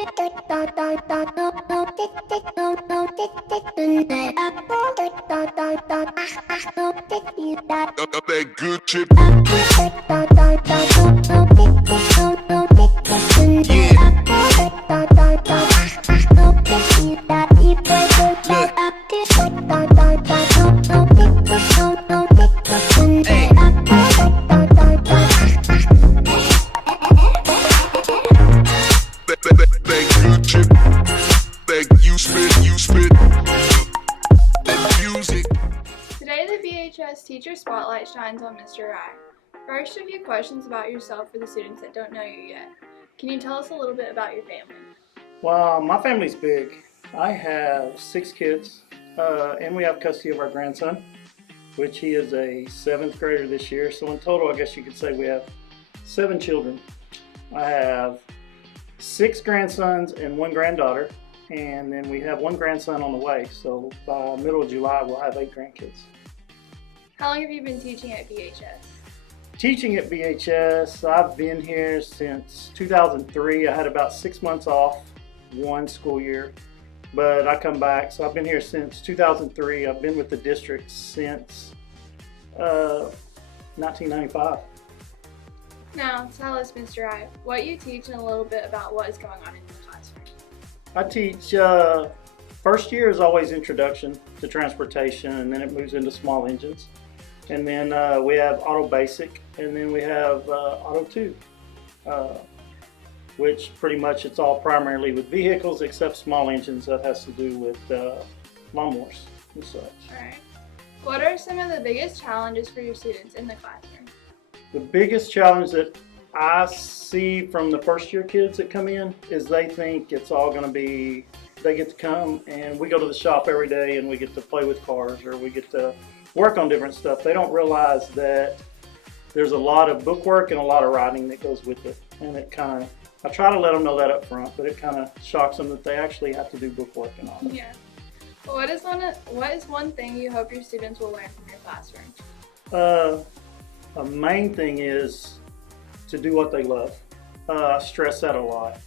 That good chip. That good chip. That you spit. That music. Today the VHS Teacher Spotlight shines on Mr. I. First, a few questions about yourself for the students that don't know you yet. Can you tell us a little bit about your family? Well, my family's big. I have 6 kids, and we have custody of our grandson, which he is a 7th grader this year. So in total, I guess you could say we have 7 children. I have 6 grandsons and 1 granddaughter, and then we have 1 grandson on the way. So by middle of July, we'll have 8 grandkids. How long have you been teaching at VHS? Teaching at VHS, I've been here since 2003. I had about 6 months off one school year, but I come back. So I've been here since 2003. I've been with the district since 1995. Now, tell us, Mr. I, what you teach and a little bit about what is going on in your classroom. I teach, first year is always introduction to transportation, and then it moves into small engines. And then we have auto basic, and then we have auto 2, which pretty much it's all primarily with vehicles except small engines that has to do with lawnmowers and such. Alright. What are some of the biggest challenges for your students in the classroom? The biggest challenge that I see from the first year kids that come in is they think it's all going to be, they get to come and we go to the shop every day and we get to play with cars or we get to work on different stuff. They don't realize that there's a lot of book work and a lot of writing that goes with it. And it kind of, I try to let them know that up front, but it kind of shocks them that they actually have to do book work and all that. Yeah. What is one thing you hope your students will learn from your classroom? A main thing is to do what they love. I stress that a lot.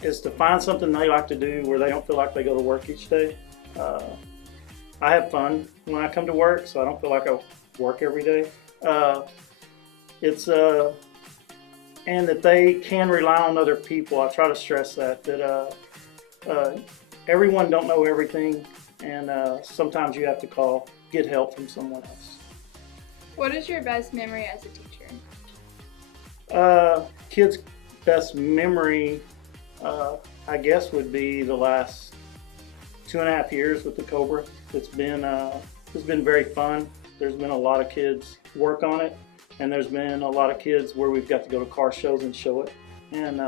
Is to find something they like to do where they don't feel like they go to work each day. I have fun when I come to work, so I don't feel like I work every day. And that they can rely on other people. I try to stress that everyone don't know everything, and sometimes you have to get help from someone else. What is your best memory as a teacher? Kids' best memory, I guess, would be the last 2.5 years with the Cobra. It's been very fun. There's been a lot of kids work on it, and there's been a lot of kids where we've got to go to car shows and show it, and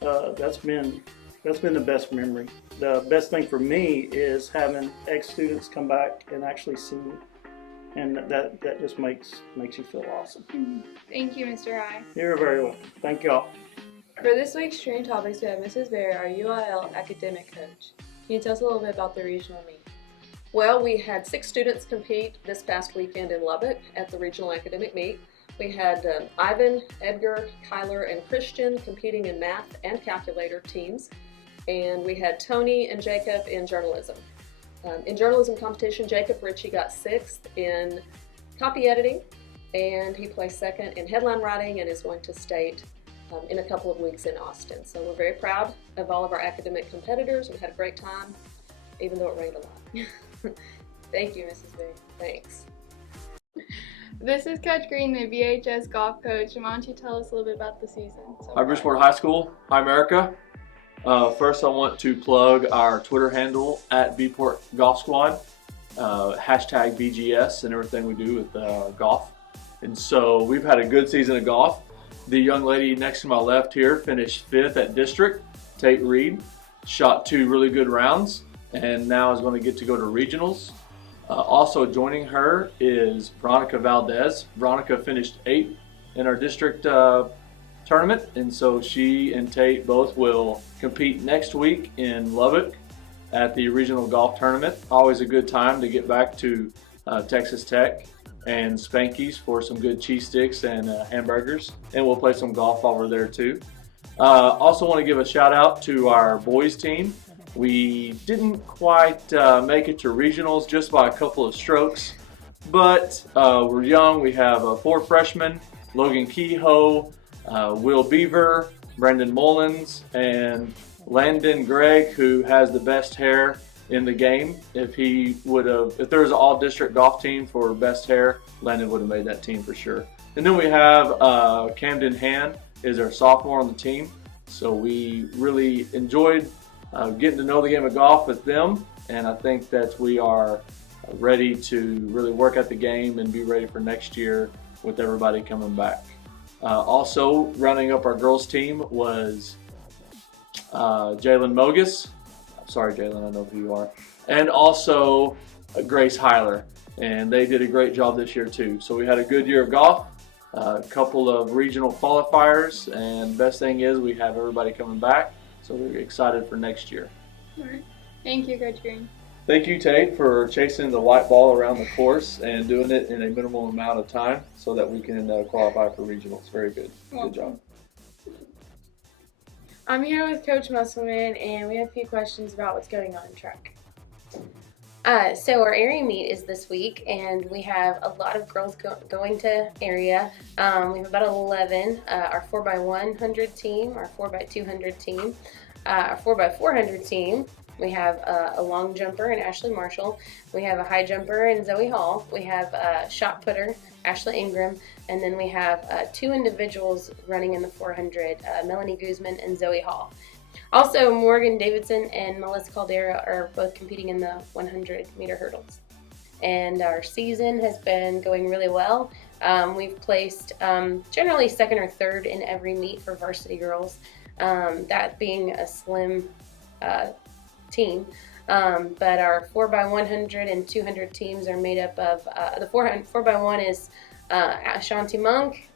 that's been the best memory. The best thing for me is having ex-students come back and actually see me, and that just makes you feel awesome. Thank you, Mr. I. You're very welcome. Thank y'all. For this week's Training Topics, we have Mrs. Bear, our UIL academic coach. Can you tell us a little bit about the regional meet? Well, we had 6 students compete this past weekend in Lubbock at the regional academic meet. We had Ivan, Edgar, Kyler, and Christian competing in math and calculator teams. And we had Tony and Jacob in journalism. In journalism competition, Jacob Ritchie got 6th in copy editing, and he placed 2nd in headline writing and is going to state in a couple of weeks in Austin. So we're very proud of all of our academic competitors. We had a great time, even though it rained a lot. Thank you, Mrs. B. Thanks. This is Coach Green, the VHS golf coach, and why don't you tell us a little bit about the season? Hi, Bridgeport High School. Hi, America. First, I want to plug our Twitter handle at Bport Golf Squad, hashtag BGS, and everything we do with golf. And so we've had a good season of golf. The young lady next to my left here finished 5th at district, Tate Reed, shot 2 really good rounds, and now is going to get to go to regionals. Also joining her is Veronica Valdez. Veronica finished 8th in our district tournament, and so she and Tate both will compete next week in Lubbock at the regional golf tournament. Always a good time to get back to Texas Tech and Spanky's for some good cheese sticks and hamburgers, and we'll play some golf over there too. Also want to give a shout out to our boys team. We didn't quite make it to regionals just by a couple of strokes, but we're young. We have 4 freshmen, Logan Kehoe, Will Beaver, Brendan Mullins, and Landon Gregg, who has the best hair in the game. If there was an all-district golf team for best hair, Landon would have made that team for sure. And then we have Camden Han is our sophomore on the team. So we really enjoyed getting to know the game of golf with them, and I think that we are ready to really work at the game and be ready for next year with everybody coming back. Also running up our girls team was Jalen Mogus. Sorry, Jalen, I know who you are. And also Grace Heiler. And they did a great job this year too. So we had a good year of golf, a couple of regional qualifiers, and best thing is we have everybody coming back. So we're excited for next year. All right. Thank you, Coach Green. Thank you, Tate, for chasing the white ball around the course and doing it in a minimal amount of time so that we can qualify for regionals. Very good. Good job. I'm here with Coach Musselman, and we have a few questions about what's going on in track. So our area meet is this week, and we have a lot of girls going to area. We have about 11, our 4x100 team, our 4x200 team, our 4x400 team. We have a long jumper in Ashley Marshall. We have a high jumper in Zoe Hall. We have a shot putter, Ashley Ingram. And then we have 2 individuals running in the 400, Melanie Guzman and Zoe Hall. Also, Morgan Davidson and Melissa Caldera are both competing in the 100-meter hurdles. And our season has been going really well. We've placed generally 2nd or 3rd in every meet for varsity girls, that being a slim team. But our 4x100 and 200 teams are made up of, the 4x1 is Ashanti Monk,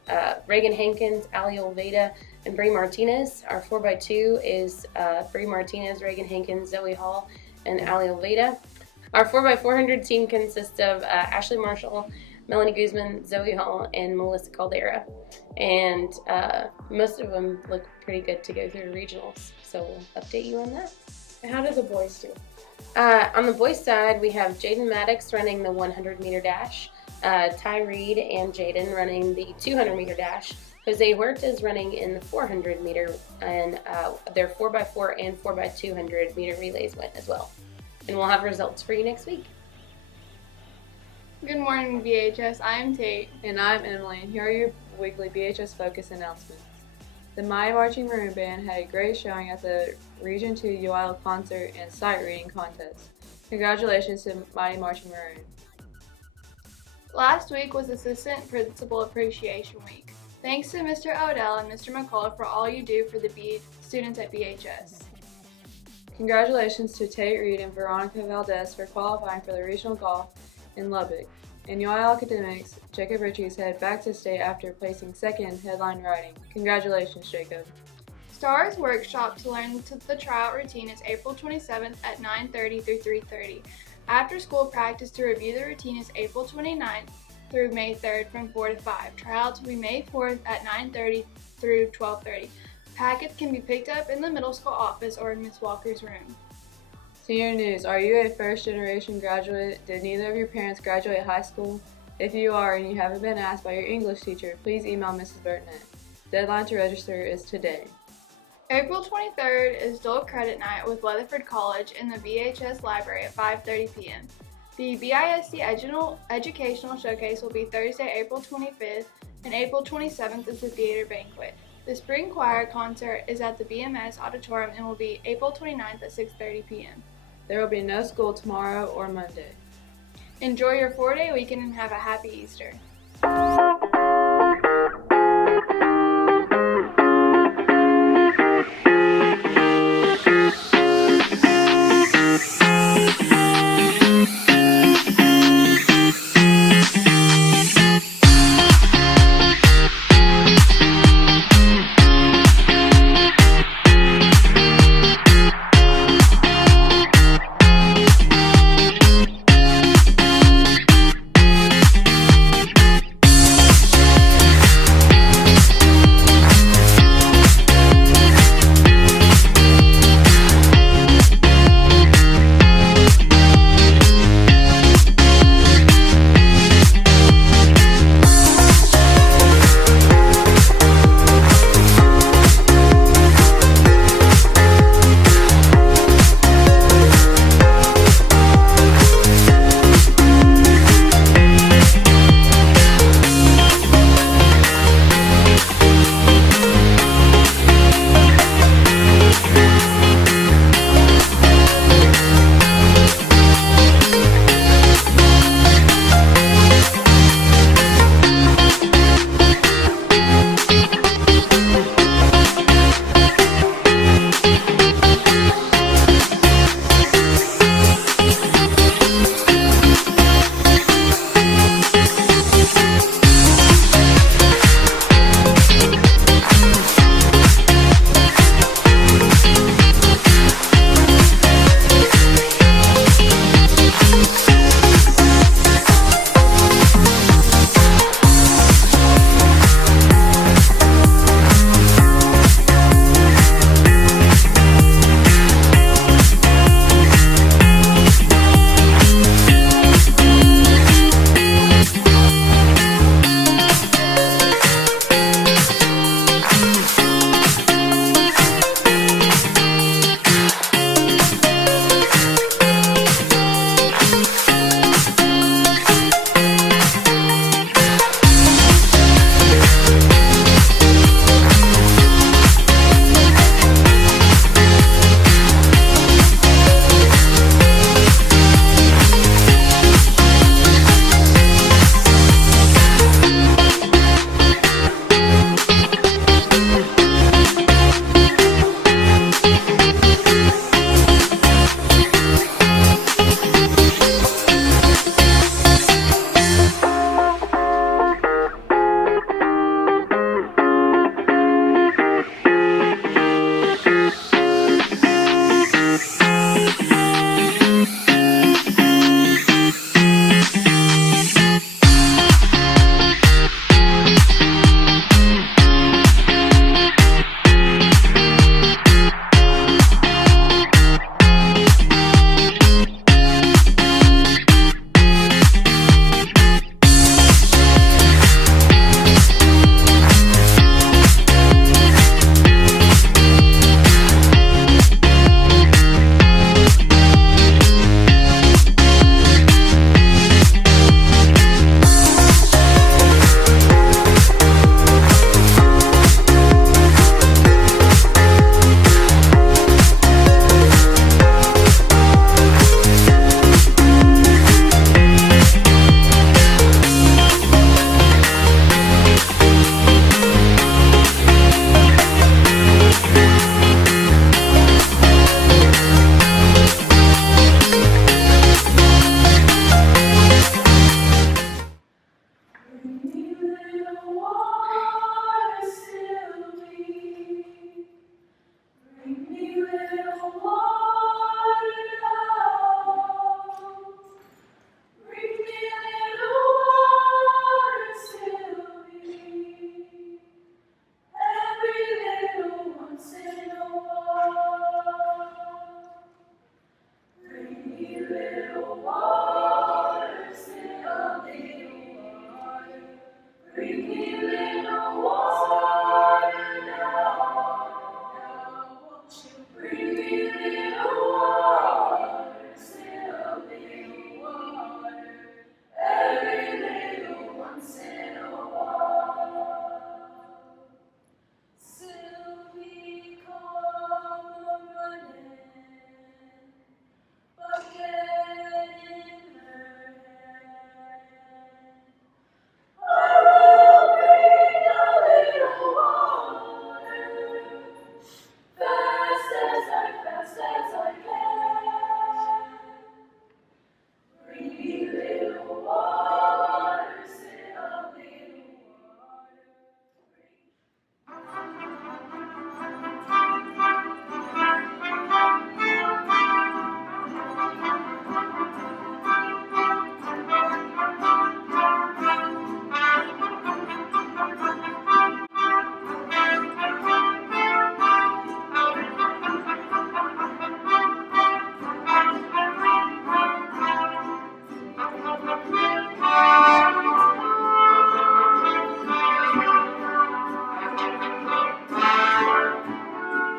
Reagan Hankins, Ali Olveda, and Bree Martinez. Our 4x2 is Bree Martinez, Reagan Hankins, Zoe Hall, and Ali Olveda. Our 4x400 team consists of Ashley Marshall, Melanie Guzman, Zoe Hall, and Melissa Caldera. And most of them look pretty good to go through regionals, so we'll update you on that. And how did the boys do? On the boys' side, we have Jaden Maddox running the 100-meter dash, Ty Reed and Jaden running the 200-meter dash. Jose Huerta is running in the 400-meter, and their 4x4 and 4x200 meter relays went as well. And we'll have results for you next week. Good morning, BHS. I am Tate. And I'm Emily, and here are your weekly BHS Focus announcements. The Mighty Marching Maroon Band had a great showing at the Region 2 UIL concert and sight reading contest. Congratulations to Mighty Marching Maroon. Last week was Assistant Principal Appreciation Week. Thanks to Mr. Odell and Mr. McCullough for all you do for the students at BHS. Congratulations to Tate Reed and Veronica Valdez for qualifying for the regional golf in Lubbock. In UIL Academics, Jacob Ritchie's headed back to state after placing 2nd headline riding. Congratulations, Jacob. STARS Workshop to learn the tryout routine is April 27th at 9:30 through 3:30. After school practice to review the routine is April 29th through May 3rd from 4 to 5. Tryouts will be May 4th at 9:30 through 12:30. Packets can be picked up in the middle school office or in Miss Walker's room. Senior news. Are you a first-generation graduate? Did neither of your parents graduate high school? If you are and you haven't been asked by your English teacher, please email Mrs. Burtnett. Deadline to register is today. April 23rd is dual credit night with Weatherford College in the BHS Library at 5:30 p.m. The BISD Educational Showcase will be Thursday, April 25th, and April 27th is the theater banquet. The Spring Choir concert is at the BMS Auditorium and will be April 29th at 6:30 p.m. There will be no school tomorrow or Monday. Enjoy your 4-day weekend and have a happy Easter.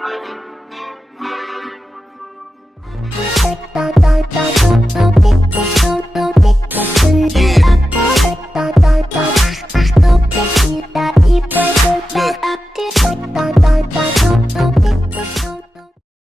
Bye.